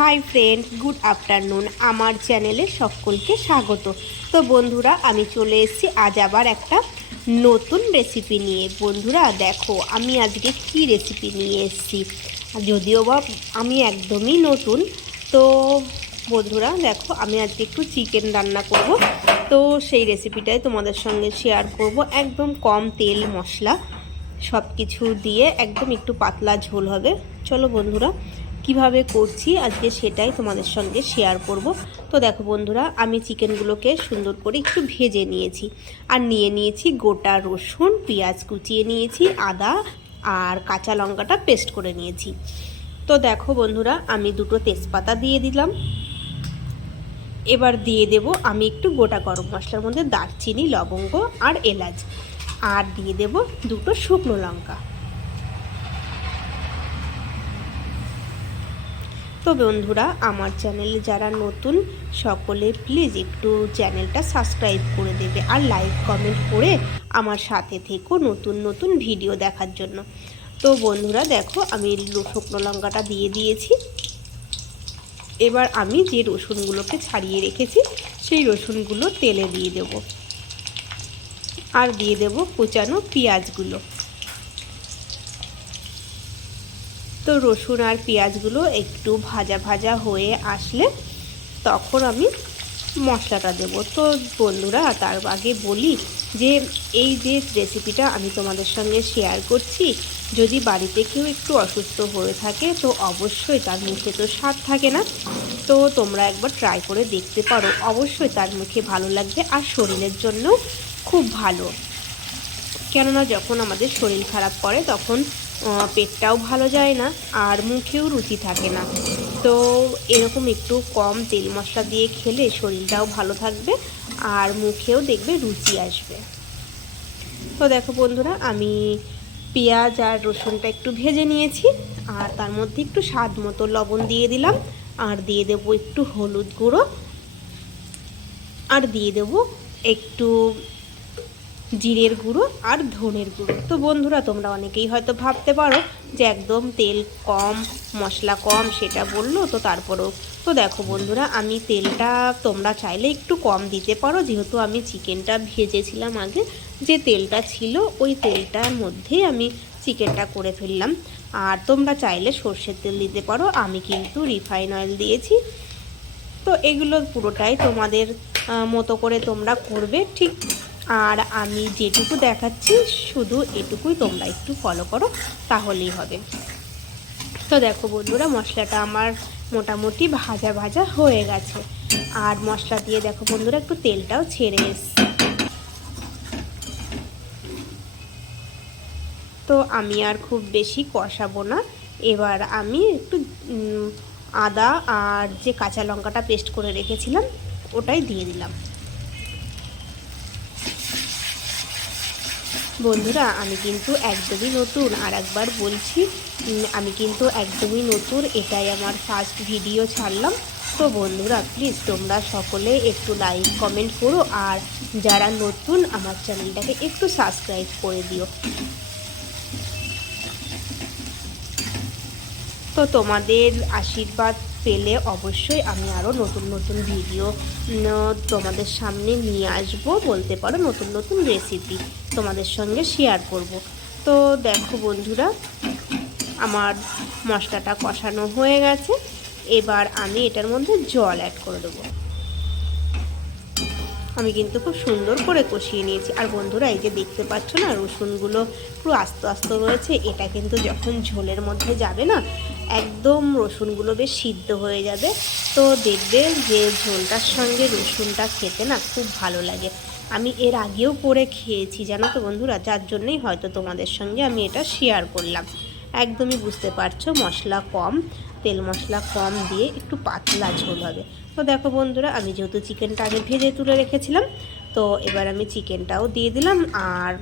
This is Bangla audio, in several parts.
Hi friend, good afternoon. আমার চ্যানেলে সকলকে স্বাগত। তো বন্ধুরা, আমি চলে এসেছি আজ আবার একটা নতুন রেসিপি নিয়ে। বন্ধুরা দেখো, আমি আজকে কি রেসিপি নিয়ে এসেছি। যদিও বা আমি একদমই নতুন, তো বন্ধুরা দেখো, আমি আজকে একটু চিকেন রান্না করব। তো সেই রেসিপিটাই তোমাদের সঙ্গে শেয়ার করব। একদম কম তেল মশলা সব কিছু দিয়ে একদম একটু পাতলা ঝোল হবে। চলো বন্ধুরা, কিভাবে করছি আজকে সেটাই তোমাদের সঙ্গে শেয়ার করব। তো দেখো বন্ধুরা, আমি চিকেনগুলোকে সুন্দর করে একটু ভেজে নিয়েছি, আর নিয়ে নিয়েছি গোটা রসুন, পেঁয়াজ কুচিয়ে নিয়েছি, আদা আর কাঁচা লঙ্কাটা পেস্ট করে নিয়েছি। তো দেখো বন্ধুরা, আমি দুটো তেজপাতা দিয়ে দিলাম। এবার দিয়ে দেব আমি একটু গোটা গরম মশলার মধ্যে দারচিনি, লবঙ্গ আর এলাচ, আর দিয়ে দেব দুটো শুকনো লঙ্কা। তো বন্ধুরা, আমার চ্যানেলে যারা নতুন, সকলে প্লিজ একটু চ্যানেলটা সাবস্ক্রাইব করে দেবে আর লাইক কমেন্ট করে আমার সাথে থেকো নতুন নতুন ভিডিও দেখার জন্য। তো বন্ধুরা দেখো, আমি শুকনো লঙ্কাটা দিয়ে দিয়েছি। এবার আমি যে রসুনগুলোকে ছাড়িয়ে রেখেছি সেই রসুনগুলো তেলে দিয়ে দেব, আর দিয়ে দেব কুচানো পেঁয়াজগুলো। তো রসুন আর পেঁয়াজগুলো একটু ভাজা ভাজা হয়ে আসলে তখন আমি মশলাটা দেব। তো বন্ধুরা, তার আগে বলি যে এই যে রেসিপিটা আমি তোমাদের সঙ্গে শেয়ার করছি, যদি বাড়িতে কেউ একটু অসুস্থ হয়ে থাকে তো অবশ্যই তার মুখে তো স্বাদ থাকে না, তো তোমরা একবার ট্রাই করে দেখতে পারো। অবশ্যই তার মুখে ভালো লাগবে, আর শরীরের জন্য খুব ভালো। কেননা যখন আমাদের শরীর খারাপ করে তখন পেটটাও ভালো যায় না, আর মুখেও রুচি থাকে না। তো এরকম একটু কম তেল মশলা দিয়ে খেলে শরীরটাও ভালো থাকবে, আর মুখেও দেখবে রুচি আসবে। তো দেখো বন্ধুরা, আমি পেঁয়াজ আর রসুনটা একটু ভেজে নিয়েছি, আর তার মধ্যে একটু স্বাদ মতো লবণ দিয়ে দিলাম, আর দিয়ে দেবো একটু হলুদ গুঁড়ো, আর দিয়ে দেবো একটু জিরের গুঁড়ো আর ধনের গুঁড়ো। তো বন্ধুরা, তোমরা অনেকেই হয়তো ভাবতে পারো যে একদম তেল কম মশলা কম, সেটা বললো তো তারপরেও। তো দেখো বন্ধুরা, আমি তেলটা তোমরা চাইলে একটু কম দিতে পারো, যেহেতু আমি চিকেনটা ভেজেছিলাম আগে, যে তেলটা ছিল ওই তেলটার মধ্যেই আমি চিকেনটা করে ফেললাম। আর তোমরা চাইলে সর্ষের তেল দিতে পারো, আমি কিন্তু রিফাইন অয়েল দিয়েছি। তো এগুলো পুরোটাই তোমাদের মতো করে তোমরা করবে ঠিক। আর আমি যেটুকু দেখাচ্ছি শুধু এটুকুই তোমরা একটু ফলো করো, তাহলেই হবে। তো দেখো বন্ধুরা, মশলাটা আমার মোটামুটি ভাজা ভাজা হয়ে গেছে, আর মশলা দিয়ে দেখো বন্ধুরা একটু তেলটাও ছেড়ে এসছে। তো আমি আর খুব বেশি কষাবো না। এবার আমি একটু আদা আর যে কাঁচা লঙ্কাটা পেস্ট করে রেখেছিলাম ওটাই দিয়ে দিলাম। বন্ধুরা, আমি কিন্তু একদমই নতুন, আর একবার বলছি, আমি কিন্তু একদমই নতুন, এটাই আমার ফার্স্ট ভিডিও ছাড়লাম। তো বন্ধুরা প্লিজ তোমরা সকলে একটু লাইক কমেন্ট করো, আর যারা নতুন আমার চ্যানেলটাকে একটু সাবস্ক্রাইব করে দিও। তো তোমাদের আশীর্বাদ পেলে অবশ্যই আমি আরও নতুন নতুন ভিডিও তোমাদের সামনে নিয়ে আসব, বলতে পারো নতুন নতুন রেসিপি তোমাদের সঙ্গে শেয়ার করব। তো দেখো বন্ধুরা, আমার মশলাটা কষানো হয়ে গেছে। এবার আমি এটার মধ্যে জল অ্যাড করে দেবো। আমি কিন্তু খুব সুন্দর করে কষিয়ে নিয়েছি। আর বন্ধুরা, এই যে দেখতে পাচ্ছ না, রসুনগুলো পুরো আস্তে আস্তে রয়েছে, এটা কিন্তু যখন ঝোলের মধ্যে যাবে না, একদম রসুনগুলো বেশ সিদ্ধ হয়ে যাবে। তো দেখবে যে ঝোলটার সঙ্গে রসুনটা খেতে না খুব ভালো লাগে। আমি এর আগেও করে খেয়েছি জানো তো বন্ধুরা, যার জন্যই হয়তো তোমাদের সঙ্গে আমি এটা শেয়ার করলাম। একদমই বুঝতে পারছো, মশলা কম, তেল মশলা কম দিয়ে একটু পাতলা ঝোল হবে। তো দেখো বন্ধুরা, আমি যেহেতু চিকেনটা আগে ভেজে তুলে রেখেছিলাম, তো এবার আমি চিকেনটাও দিয়ে দিলাম, আর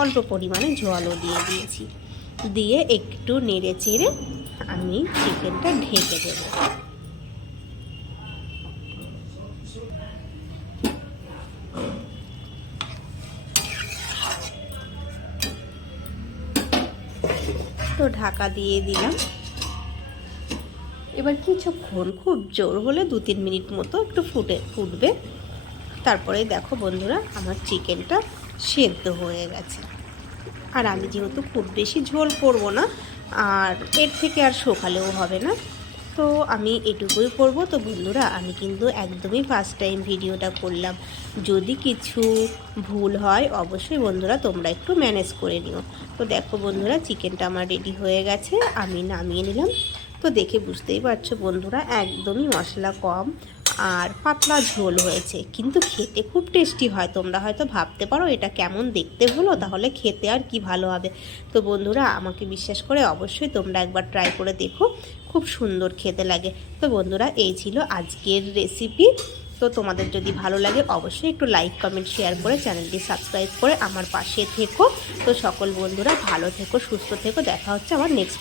অল্প পরিমাণে জলও দিয়ে দিয়েছি। দিয়ে একটু নেড়ে চেড়ে আমি চিকেনটা ঢেকে দেব। তো ঢাকা দিয়ে দিলাম। এবার কিছুক্ষণ, খুব জোর হলে 2-3 মিনিট মতো একটু ফুটবে। তারপরে দেখো বন্ধুরা আমার চিকেনটা সেদ্ধ হয়ে গেছে। আর আমি যেহেতু খুব বেশি ঝোল করব না, আর এর থেকে আর শোকালেও হবে না, তো আমি এটুকুই করব। তো বন্ধুরা আমি কিন্তু একদমই ফার্স্ট টাইম ভিডিওটা করলাম, যদি কিছু ভুল হয় অবশ্যই বন্ধুরা তোমরা একটু ম্যানেজ করে নিও। তো দেখো বন্ধুরা চিকেনটা আমার রেডি হয়ে গেছে, আমি নামিয়ে নিলাম। তো দেখে বুঝতেই পারছো বন্ধুরা একদমই মশলা কম আর পাতলা ঝোল হয়েছে, কিন্তু খেতে খুব টেস্টি হয়। তোমরা হয়তো ভাবতে পারো এটা কেমন দেখতে হলো, তাহলে খেতে আর কি ভালো হবে। তো বন্ধুরা আমাকে বিশ্বাস করে অবশ্যই তোমরা একবার ট্রাই করে দেখো, খুব সুন্দর খেতে লাগে। তো বন্ধুরা এই ছিল আজকের রেসিপি। তো তোমাদের যদি ভালো লাগে অবশ্যই একটু লাইক কমেন্ট শেয়ার করে চ্যানেলটি সাবস্ক্রাইব করে আমার পাশে থেকো। তো সকল বন্ধুরা ভালো থেকো, সুস্থ থেকো, দেখা হচ্ছে আমার নেক্সট